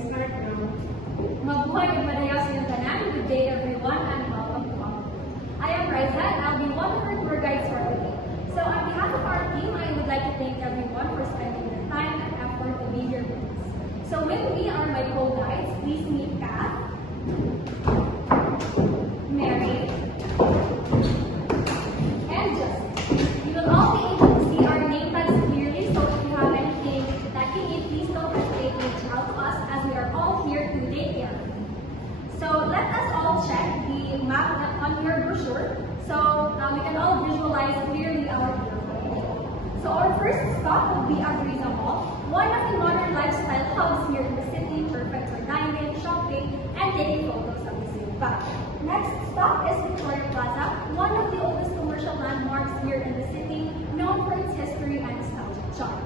start now. Mabuhay ug madaya sa iyong tanan. Good day everyone and welcome to our I am Raisa and I'll be one of your tour guides for today. So on behalf of our team, I would like to thank everyone for spending their time and effort to be here with us. So with me are my co-guides. Please meet Kath, Mary, and Justin. You will all be able to see our name tags clearly, so if you have anything that you need, please don't hesitate to reach out to us as we are all here to take care of you. So let us all check the map on your brochure so we can all visualize clearly our beautiful day. So our first stop will be Agriza Mall, one of the modern lifestyle hubs here in the city, perfect for dining, shopping, and taking photos of the city back. Next stop is Victoria Plaza, one of the oldest commercial landmarks here in the city, known for its history and nostalgic charm.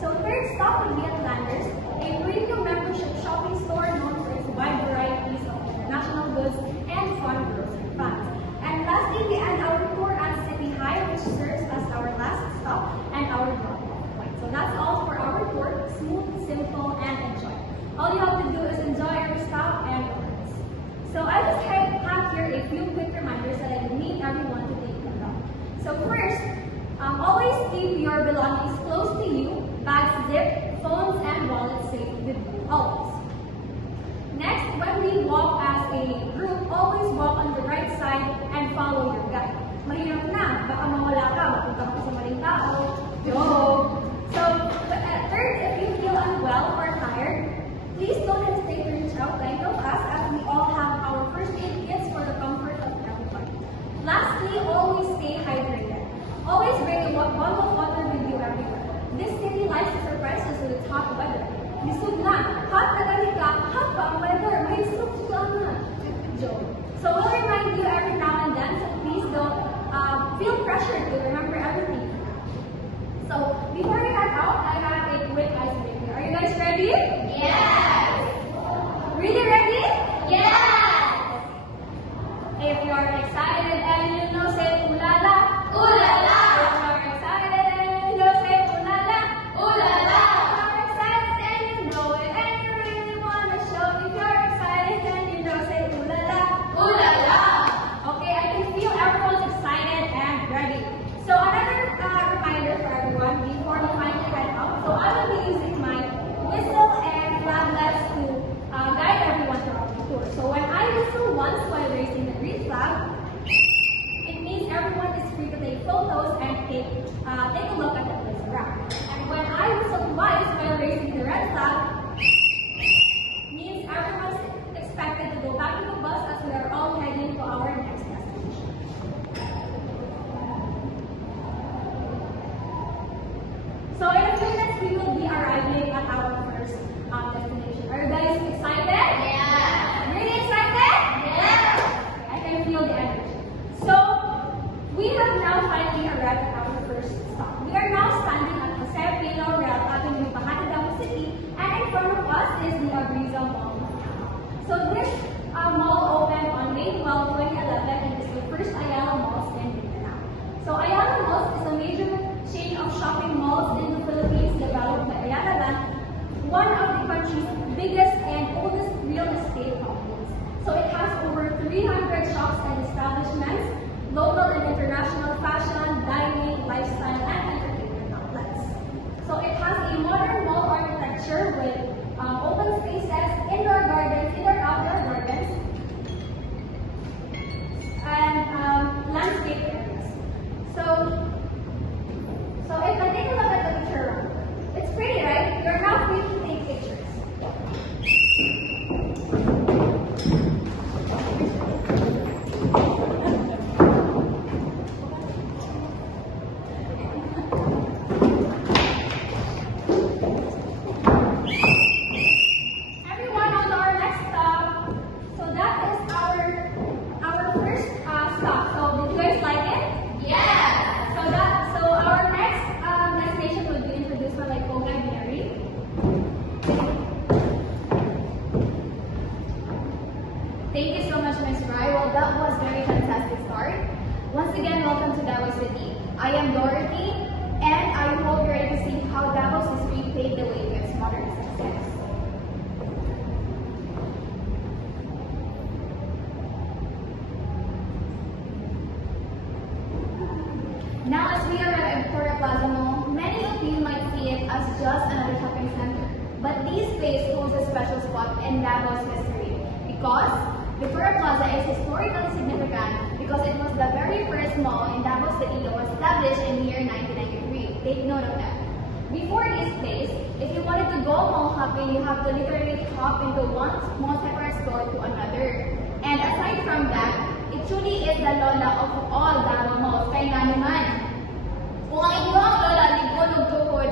So third stop will be at Landers, a premium membership shopping store known for its wide varieties of international goods and fun grocery finds. And lastly, we end our tour at City High, which serves as our last stop and our drop-off point. So that's all for our tour. Smooth, simple, and enjoy. All you have to do is enjoy every stop and relax. So I just have here a few quick reminders that I need everyone to take note of. So first, always keep your belongings close to you, bags zipped, phones and wallets safe with you, always. Next, when we walk as a group, always walk on the right side and follow your guide. Mahirap na, baka mawala ka, mapunta ka sa maling tao. Yo! So, third, if you feel unwell or tired, please don't hesitate to reach out to any of us as we all have our first aid kits for the comfort of everyone. Lastly, always stay hydrated. Always bring a bottle of water with you everywhere. This city likes to surprise us with its hot weather. Lisod na, hot na gani ka, hot pa ang weather, may suka na. Joke. So we'll remind you every now and then, so please don't feel pressured to remember everything. So before we head out, I have a quick icebreaker. Are you guys ready? Yes! Really ready? Yes! If you are excited and you know, say ooh la la. Ooh la la! If you are excited and you know, say ooh la la. Ooh la la! If you are excited and you know it and you really want to show. If you are excited and you know, say ooh la la. Ooh la la! Okay, I can feel everyone's excited and ready. So another reminder for everyone before we finally head out. So I will be using my whistle and flaglets to guide everyone throughout the tour. So when I whistle once while raising the green flag, it means everyone is free to take photos and take a look at the place around. And when I whistle twice while raising the red flag, means everyone's expected to go back to the bus as we are all heading to our next destination. So in a few minutes, we will be arriving at our first destination. Are you guys excited? Yeah! Really excited? Yeah! I can feel the energy. So we have now finally arrived at our first as we are at Victoria Plaza Mall, many of you might see it as just another shopping center. But this place holds a special spot in Davao's history because Victoria Plaza is historically significant because it was the very first mall in Davao City that was established in the year 1993. Take note of that. Before this place, if you wanted to go mall hopping, you have to literally hop into one small separate store to another. And aside from that, it truly is the lola of all Davao malls. Kaya nga naman, kung ang inyong lola ligon o tukod,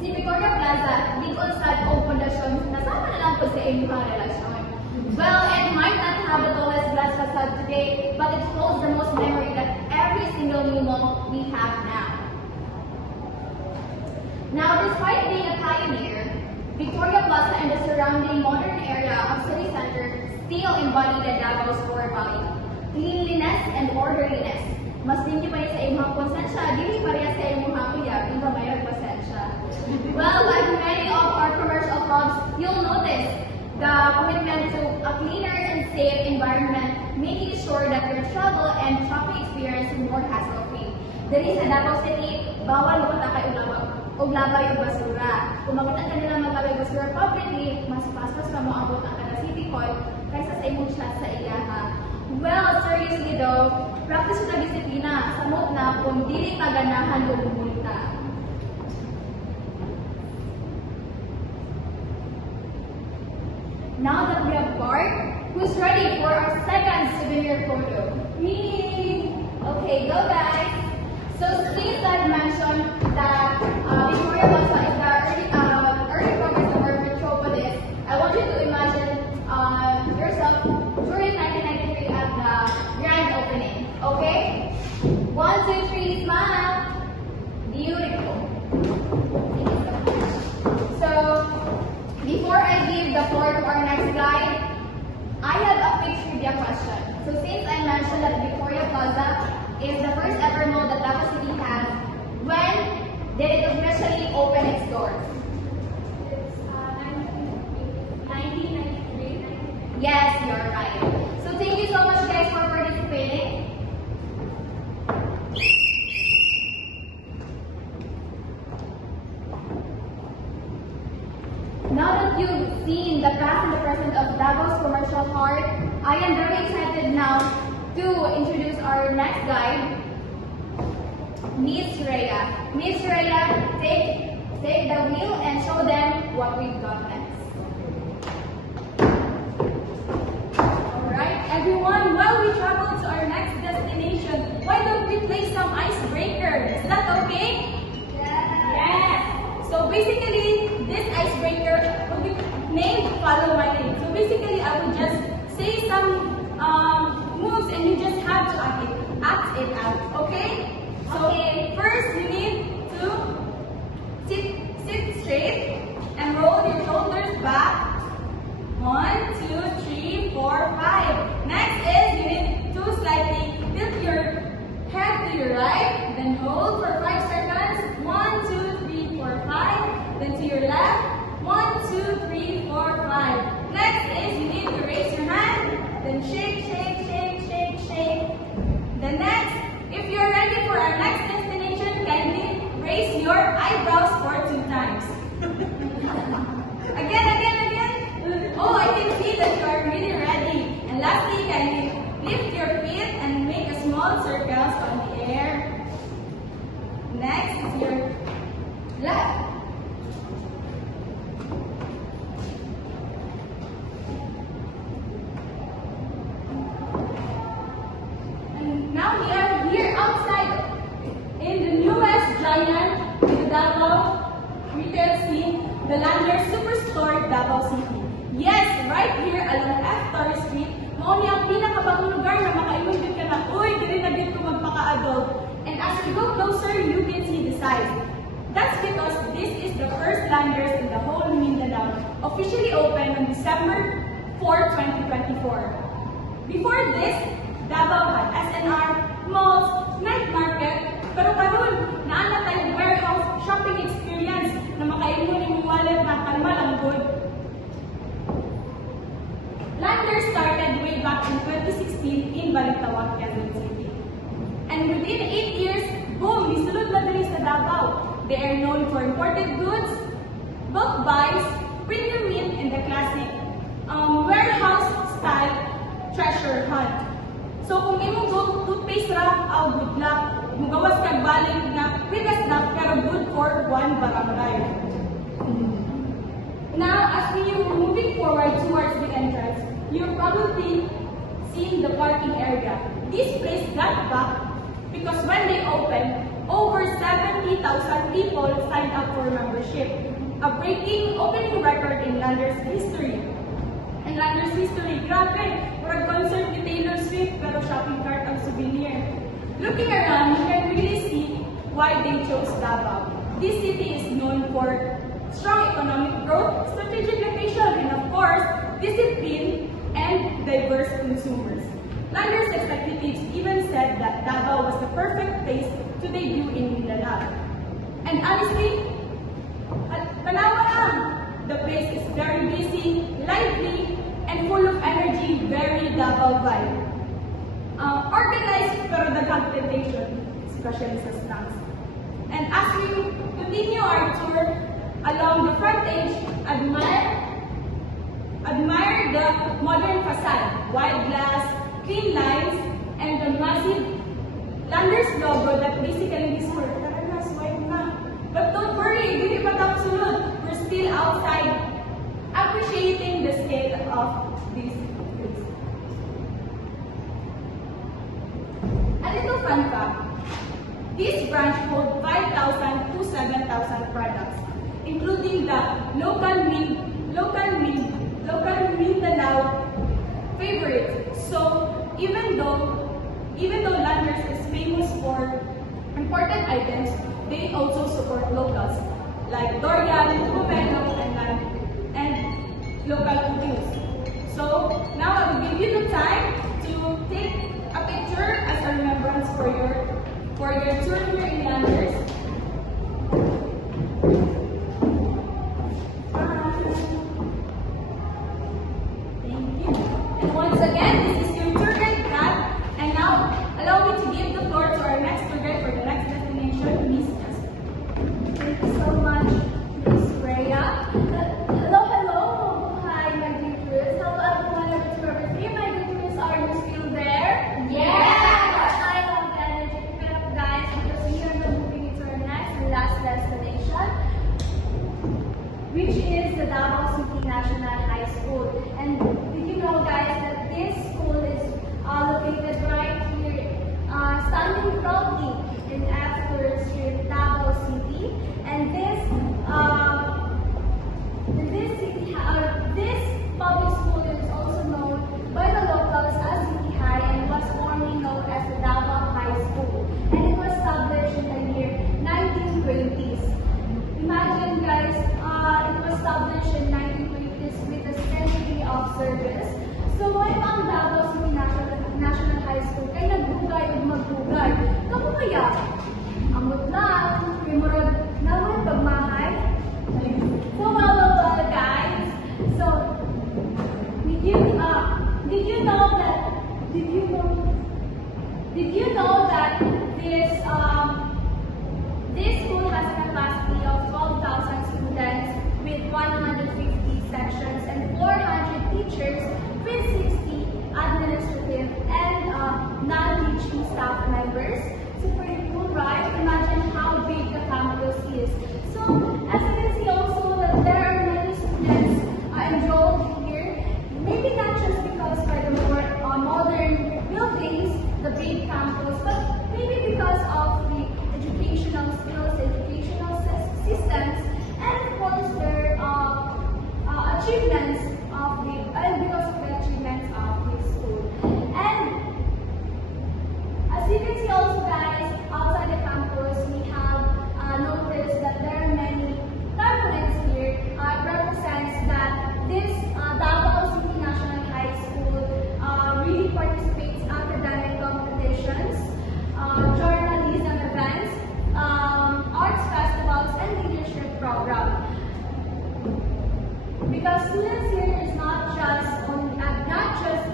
si Victoria Plaza, ligon sa o pundasyon, nasama na lang po sa inyong relasyon. Well, it might not have the tallest glass facade today, but it holds the most memory that every single new mall we have now. Now, despite being a pioneer, Victoria Plaza and the surrounding modern area of city center still embody the Davao's core value, cleanliness and orderliness. Mas hindi pa rin sa imong konsensya, dili pa rin sa imong hakuyag, iba mayroon pasensya. Well, like many of our commercial clubs, you'll notice the commitment to a cleaner and safe environment, making sure that your travel and shopping experience is more hassle-free. Dali sa Davao City, bawal lumata kay uglabay o basura. Kung makita ka nila maglabay basura publicly, mas paspas ka moabot ang kada city hall kaysa sa imong chat sa iyaha. Well, seriously though, practice na disiplina, samot na kung dili ka ganahan o multa. Now that we have Bart, who's ready for our second souvenir photo? Me! Okay, go guys! So since I've mentioned that Victoria Plaza is the early progress of our metropolis, I want you to imagine yourself during 1993 at the grand opening. Okay? 1, 2, 3, smile! Beautiful. Thank you so much. So, before I give the floor to our next guide, I have a quick trivia question. So since I mentioned that Victoria Plaza is the first ever mall that Davao City has, when did it officially open its doors? It's 1993. Yes, you're right. So thank you so much guys for participating. Now that you've seen the past and the present of Davao's commercial heart, I am very excited now to introduce our next guide, Miss Rhea. Miss Rhea, take the wheel and show them what we've got next. Alright, everyone, while we travel to our next destination, why don't we play some icebreaker? Is that okay? Yes! So basically, this icebreaker will be named Follow My Lead. So basically, I will just say some moves and you just have to act it out, okay? So first, you need to sit straight and roll your shoulders back. 1, 2, 3, 4, 5. Next is you need to slightly tilt your head to your right, then hold for 5 seconds. 1, 2, 3, 4, 5. Then to your left. 1, 2, 3, 4, 5. Next is you need to raise your hand, then shake, shake, shake, shake, shake. Then next, if you're ready for our next destination, kindly raise your eyebrows for 2 times. Again. Oh, I can see that you are really ready. And lastly, kindly lift your feet and make a small circles on the air. Next is your left. And now we are here outside in the newest giant in the Davao retail scene, the Landers Superstore, Davao City. Yes, right here along F. Torres Street, mao ni ang pinakabagong lugar na makaingon ka na, uy, dili na dito magpaka-adult. And as we go closer, you can see the size. That's because this is the first Landers in the whole Mindanao, officially opened on December 4, 2024. Before this, Davao had SNR, malls, night market, pero karon naana tayong warehouse shopping experience na makaingon ni wallet na kalma lang good. Landers started way back in 2016 in Balintawak, Quezon City. And within 8 years, boom, nisulod They are known for imported goods, bulk buys, premium meat, and the classic warehouse-style treasure hunt. So kung imong toothpaste ra, good luck. Mugawas kag balik na bigas na pero good for one barangay. Now, as we are moving forward towards the entrance, you're probably seeing the parking area. This place got packed because when they opened, over 70,000 people signed up for membership, a breaking opening record in Landers history. And Landers history, grabe, murag concert ni Taylor Swift pero shopping cart ang souvenir. Looking around, you can really see why they chose Davao. This city is known for strong economic growth, strategic location, and of course, discipline and diverse consumers. Landers executives even said that Davao was the perfect place to debut in Mindanao. And honestly, tanawa na! The place is very busy, lively, and full of energy, very Davao vibe. Organized pero daghang temptation, especially sa snacks. And as we continue our tour along the front edge, admire the modern facade, wide glass, clean lines, and the massive Landers logo that basically is for swipe na. But don't worry, hindi pa tapos sunod. We're still outside appreciating the scale of this place. A little fun fact, this branch holds 5,000 to 7,000 products, including the local Mindanao favorites. So even though Landers is famous for imported items, they also support locals like Dorian, Pomelo, and local produce. So now I will give you the time to take a picture as a remembrance for your tour here in Landers. Thank you. And once again, this is your tour guide, Kat. And now, allow me to give the floor to our next tour guide for the next destination, Miss Jessica. Thank you so much, Miss Rhea. Hello. Hi, my dear tourists. Hello, everyone. Whoever's here, my dear tourists, are you still there? Yes! I love the energy. Keep it up, guys, because we are now moving into our next and last destination, which is the Davao City National High School. And did you know, guys, that this school is located right here, standing proudly in F3rd Street, Davao City. And this public school is also known by the locals as City High and was formerly known as the Davao High School. And it was established in the year 1920s. Imagine, guys, it was established in 1920s with a century of service. So why ang Davao City National High School kay nagbugay ug magbugay? Kamu kaya? Amot lang, may murag naman pagmahay. So guys. So did you know that this school has a capacity of 12,000 students with 150 sections and 400 teachers with 60 administrative and non-teaching staff members. So pretty cool, right? Imagine how big the campus is. So as you can see also that there are many students enrolled here. Maybe not just because by the more modern buildings, the big campus, but maybe because of the educational skills, educational systems, and of course their achievements because of the achievements of this school. And as you can see also, guys, outside the campus, we have noticed that there are many components here. It represents that this Davao City National High School really participates in academic competitions, journalism events, arts festivals, and leadership programs. Because students here is not just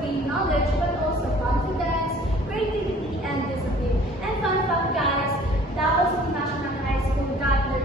gain knowledge, but also confidence, creativity, and discipline. And fun fact, guys, Davao City National High School got their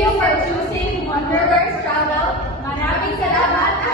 you for choosing Wonderworks Travel. Maraming salamat